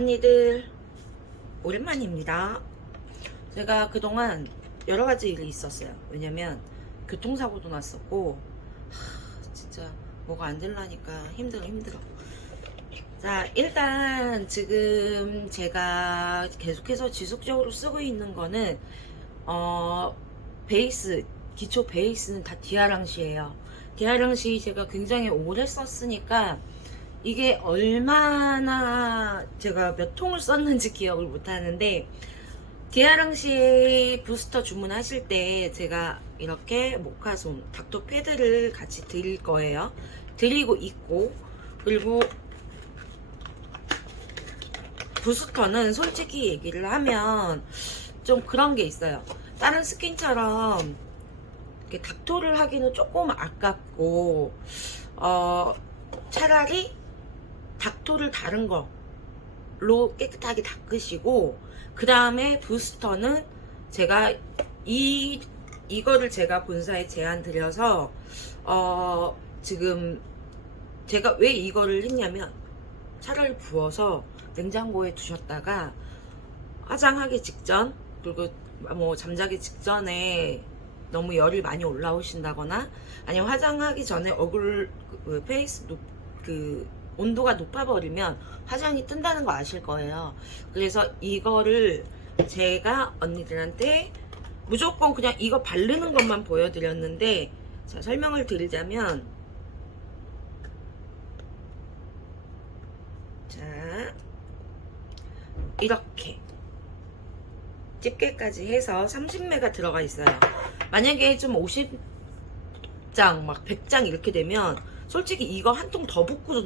언니들 오랜만입니다. 제가 그동안 여러가지 일이 있었어요. 왜냐면 교통사고도 났었고 진짜 뭐가 안 되려니까 힘들어. 자, 일단 지금 제가 계속해서 지속적으로 쓰고 있는 거는 베이스, 기초 베이스는 다 디아랑시예요. 디아랑시 제가 굉장히 오래 썼으니까 이게 얼마나 제가 몇 통을 썼는지 기억을 못하는데, 디아랑시 부스터 주문하실 때 제가 이렇게 모카솜 닥터 패드를 같이 드릴 거예요. 드리고 있고, 그리고 부스터는 솔직히 얘기를 하면 좀 그런 게 있어요. 다른 스킨처럼 이렇게 닥토를 하기는 조금 아깝고, 차라리 닥토를 다른 걸로 깨끗하게 닦으시고, 그 다음에 부스터는 제가 이거를 제가 본사에 제안 드려서 지금 제가 왜 이거를 했냐면, 차라리 부어서 냉장고에 두셨다가 화장하기 직전, 그리고 뭐 잠자기 직전에 너무 열이 많이 올라오신다거나, 아니면 화장하기 전에 얼굴 페이스 온도가 높아버리면 화장이 뜬다는 거 아실 거예요. 그래서 이거를 제가 언니들한테 무조건 그냥 이거 바르는 것만 보여드렸는데, 자, 설명을 드리자면, 자, 이렇게 집게까지 해서 30매가 들어가 있어요. 만약에 좀 50장 막 100장 이렇게 되면 솔직히 이거 한 통 더 붓고도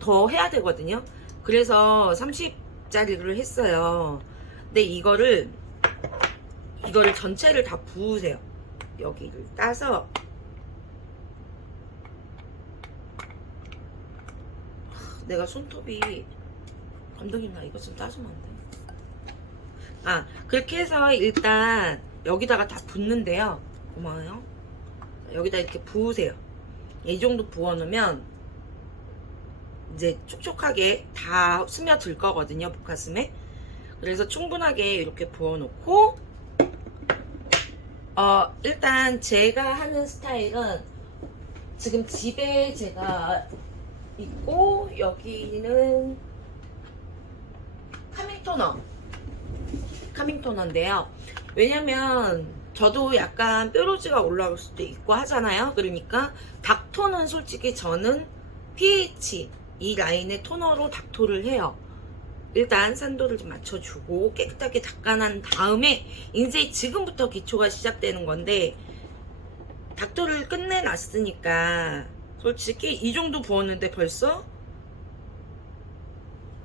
더 해야 되거든요. 그래서 30짜리를 했어요. 근데 이거를 전체를 다 부으세요. 여기를 따서 내가 손톱이, 감독님 나 이거 좀 따주면 안 돼? 그렇게 해서 일단 여기다가 다 붓는데요. 고마워요. 여기다 이렇게 부으세요. 이 정도 부어놓으면 이제 촉촉하게 다 스며들 거거든요, 모카스에. 그래서 충분하게 이렇게 부어놓고, 일단 제가 하는 스타일은, 지금 집에 제가 있고, 여기는 카밍토너인데요. 왜냐면 저도 약간 뾰루지가 올라올 수도 있고 하잖아요. 그러니까 닥토는 솔직히 저는 pH 이 라인의 토너로 닥토를 해요. 일단 산도를 좀 맞춰주고 깨끗하게 닦아난 다음에 이제 지금부터 기초가 시작되는 건데, 닥토를 끝내놨으니까 솔직히 이 정도 부었는데 벌써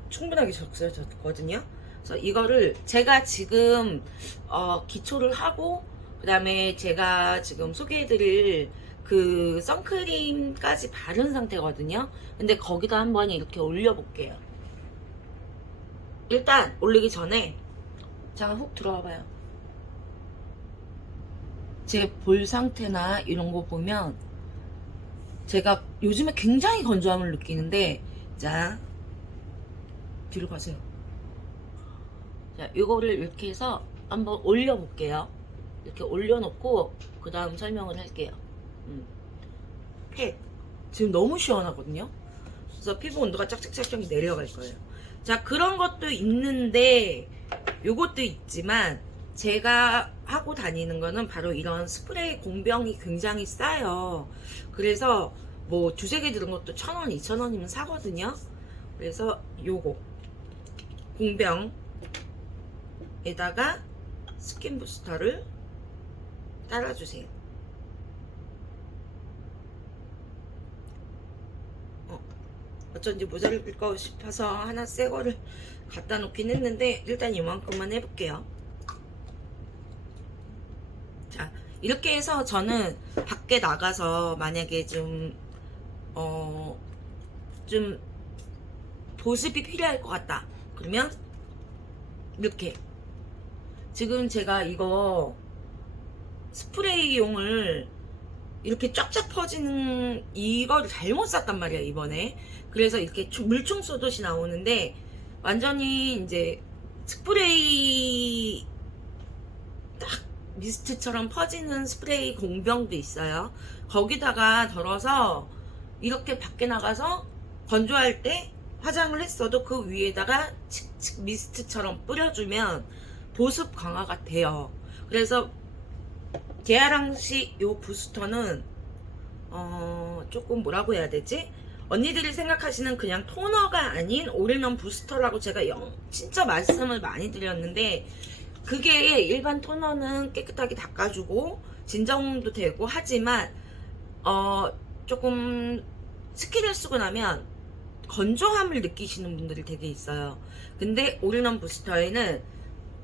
충분하게 적셔졌거든요. 그래서 이거를 제가 지금 기초를 하고, 그 다음에 제가 지금 소개해드릴 그 선크림까지 바른 상태거든요. 근데 거기다 한번 이렇게 올려볼게요. 일단 올리기 전에 잠깐 훅 들어와 봐요. 제 볼 상태나 이런 거 보면 제가 요즘에 굉장히 건조함을 느끼는데, 자, 뒤로 가세요. 자, 이거를 이렇게 해서 한번 올려볼게요. 이렇게 올려놓고 그 다음 설명을 할게요. 팩 지금 너무 시원하거든요. 그래서 피부 온도가 짝짝짝짝 내려갈 거예요. 자, 그런 것도 있는데, 요것도 있지만 제가 하고 다니는 거는 바로 이런 스프레이 공병이 굉장히 싸요. 그래서 뭐 두세 개 들은 것도 1,000원, 2,000원이면 사거든요. 그래서 요거 공병에다가 스킨 부스터를 따라주세요. 어쩐지 모자랄까 싶어서 하나 새 거를 갖다 놓긴 했는데, 일단 이만큼만 해볼게요. 자, 이렇게 해서 저는 밖에 나가서 만약에 좀 보습이 필요할 것 같다 그러면 이렇게, 지금 제가 이거 스프레이용을 이렇게 쫙쫙 퍼지는 이거를 잘못 샀단 말이야 이번에. 그래서 이렇게 물총 쏘듯이 나오는데, 완전히 이제 스프레이 딱 미스트처럼 퍼지는 스프레이 공병도 있어요. 거기다가 덜어서 이렇게 밖에 나가서 건조할 때 화장을 했어도 그 위에다가 칙칙 미스트처럼 뿌려주면 보습 강화가 돼요. 그래서 디아랑시 요 부스터는 조금 뭐라고 해야 되지? 언니들이 생각하시는 그냥 토너가 아닌 올인원 부스터라고 제가 진짜 말씀을 많이 드렸는데, 그게 일반 토너는 깨끗하게 닦아주고 진정도 되고 하지만 조금 스킨을 쓰고 나면 건조함을 느끼시는 분들이 되게 있어요. 근데 올인원 부스터에는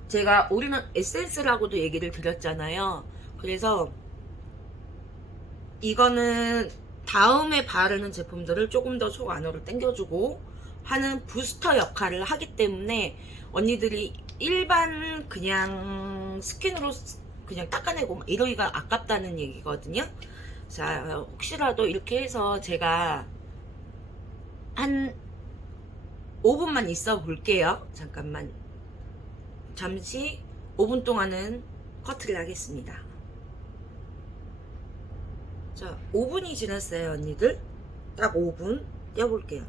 제가 올인원 에센스라고도 얘기를 드렸잖아요. 그래서 이거는 다음에 바르는 제품들을 조금 더 속 안으로 당겨주고 하는 부스터 역할을 하기 때문에 언니들이 일반 그냥 스킨으로 그냥 닦아내고 이러기가 아깝다는 얘기거든요. 자, 혹시라도 이렇게 해서 제가 한 5분만 있어 볼게요. 잠깐만. 잠시 5분 동안은 커트를 하겠습니다. 자, 5분이 지났어요, 언니들. 딱 5분 떼어볼게요.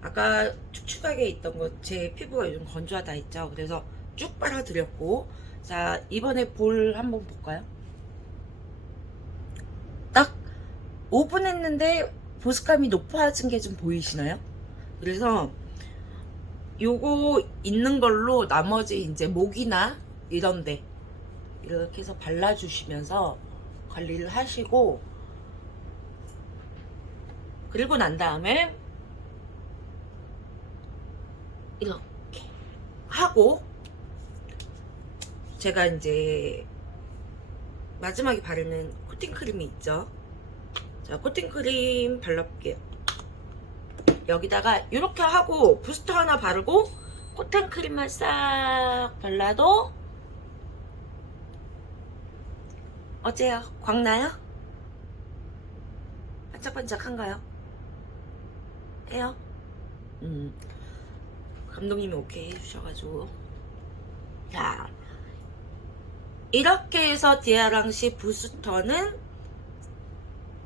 아까 축축하게 있던 거, 제 피부가 요즘 건조하다 했죠. 그래서 쭉 빨아들였고, 자, 이번에 볼 한번 볼까요? 딱 5분 했는데 보습감이 높아진 게 좀 보이시나요? 그래서 요거 있는 걸로 나머지 이제 목이나 이런데 이렇게 해서 발라주시면서 관리를 하시고, 그리고 난 다음에 이렇게 하고 제가 이제 마지막에 바르는 코팅 크림이 있죠. 자, 코팅 크림 발라볼게요. 여기다가 이렇게 하고 부스터 하나 바르고 코팅 크림만 싹 발라도 어째요? 광나요? 반짝반짝한가요? 해요? 감독님이 오케이 해주셔가지고. 자, 이렇게 해서 디아랑시 부스터는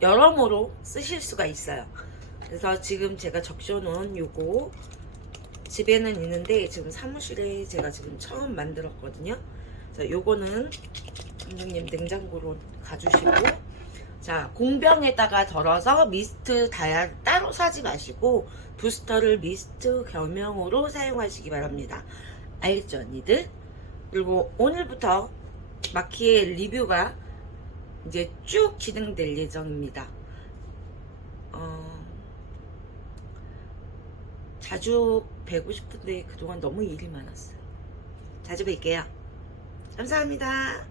여러모로 쓰실 수가 있어요. 그래서 지금 제가 적셔놓은 요거 집에는 있는데 지금 사무실에 제가 지금 처음 만들었거든요. 자, 요거는 감독님 냉장고로 가주시고, 자, 공병에다가 덜어서 미스트 따로 사지 마시고 부스터를 미스트 겸용으로 사용하시기 바랍니다. 알겠죠, 언니들? 그리고 오늘부터 마키의 리뷰가 이제 쭉 진행될 예정입니다. 자주 뵈고 싶은데 그동안 너무 일이 많았어요. 자주 뵐게요. 감사합니다.